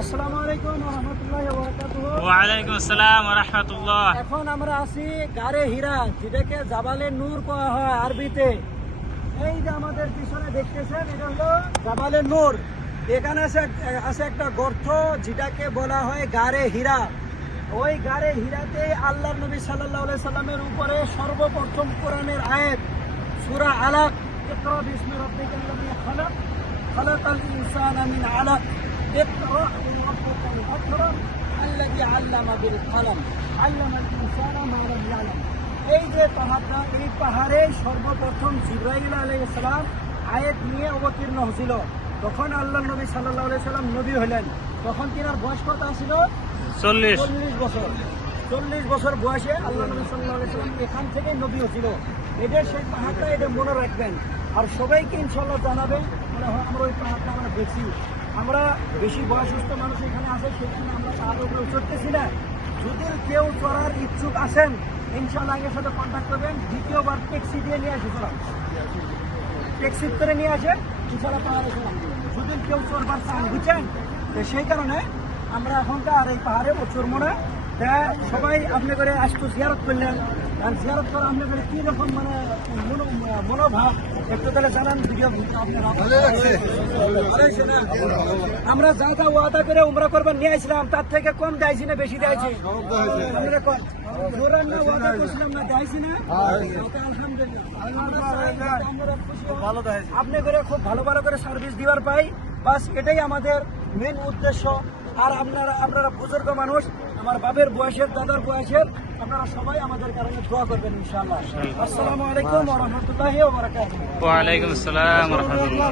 আসসালামু আলাইকুম ওয়া রাহমাতুল্লাহি ওয়া বারাকাতুহু। ওয়া আলাইকুম আসসালাম ওয়া রাহমাতুল্লাহ। এখন আমরা আছি গারে হীরা, যেটাকে জাবালে নূর করা হয় আরবিতে। এই যে আমাদের পিছনে দেখতেছেন, এটা হলো জাবালে নূর। এখানে আছে একটা গর্ত, যেটাকে বলা হয় গারে হীরা। ওই গারে হীরাতে আল্লাহর নবী সাল্লাল্লাহু আলাইহি সাল্লামের উপরে সর্বপ্রথম কোরআনের আয়াত সূরা আলাক, ইকরা বিসমি রাব্বিকাল্লাযী খালাক, খালাকাল ইনসানা মিন আলাক, ইকরা বিরাব্বিকাল আকরাম, আল্লাযী আল্লামা বিল কলম, আল্লামাল ইনসানা মা লাম ইয়ালাম। এই যে পাহাড়টা, এই পাহাড়ে সর্বপ্রথম জিবরাইল আলাইহিস সালাম আয়াত নিয়ে অবতীর্ণ হয়েছিল। তখন আল্লাহর নবী সাল্লাল্লাহু আলাইহি সাল্লাম নবী হলেন। তখন তিনার বয়স কত ছিল? 40 বছর। 40 বছর বয়সে আল্লাহ নবী সাল্লাল্লাহু আলাইহি সাল্লাম এখান থেকে নবী হয়েছিল। এদের সেই পাহাড়টা এটা মনে রাখবেন, আর সবাইকে ইনশাআল্লাহ জানাবেন। আমরা ওই পাহাড়টা আমরা দেখছি, আমরা বেশি বয়সস্থ মানুষ এখানে আছে, সেখানে আমরা পাহাড়ের উপরে চড়তেছি না। যদি কেউ চড়ার ইচ্ছুক আছেন, ইনশাআল্লাহ এর সাথে কন্ট্যাক্ট করবেন। দ্বিতীয়বার ট্যাক্সি দিয়ে নিয়ে আসছিলাম, ট্যাক্সি করে নিয়ে আসে ইনশাআল্লাহ পাহাড়ে ছিলাম। যদি কেউ চড়বার চান, বুঝছেন, তো সেই কারণে আমরা এখনকার এই পাহাড়ে চড়বো না। সবাই আপনি করে আসতো জিয়ারত করলেন, আর জিয়ারত করে আপনি করে কি রকম মানে মনোভাব একটু তাহলে জানান। ভিডিও আমরা যা যা ওয়াদা করে উমরা করবার নিয়ে আসলাম, তার থেকে কম দেয়ছি না বেশি দেয়ছি? ওয়াদা করছিলাম না, দেয়ছি না? আলহামদুলিল্লাহ, আপনি করে খুব ভালো ভালো করে সার্ভিস দিবার পাই, বাস এটাই আমাদের মেন উদ্দেশ্য। আর আপনারা বুজুর্গ মানুষ, আমার বাবের বয়সের, দাদার বয়সের, আপনারা সবাই আমাদের কারণে দোয়া করবেন ইনশাআল্লাহ। আসসালামু আলাইকুম ওয়া রাহমাতুল্লাহি ওয়া বারাকাতুহু। ওয়া আলাইকুম আসসালাম ওয়া রাহমাতুল্লাহ।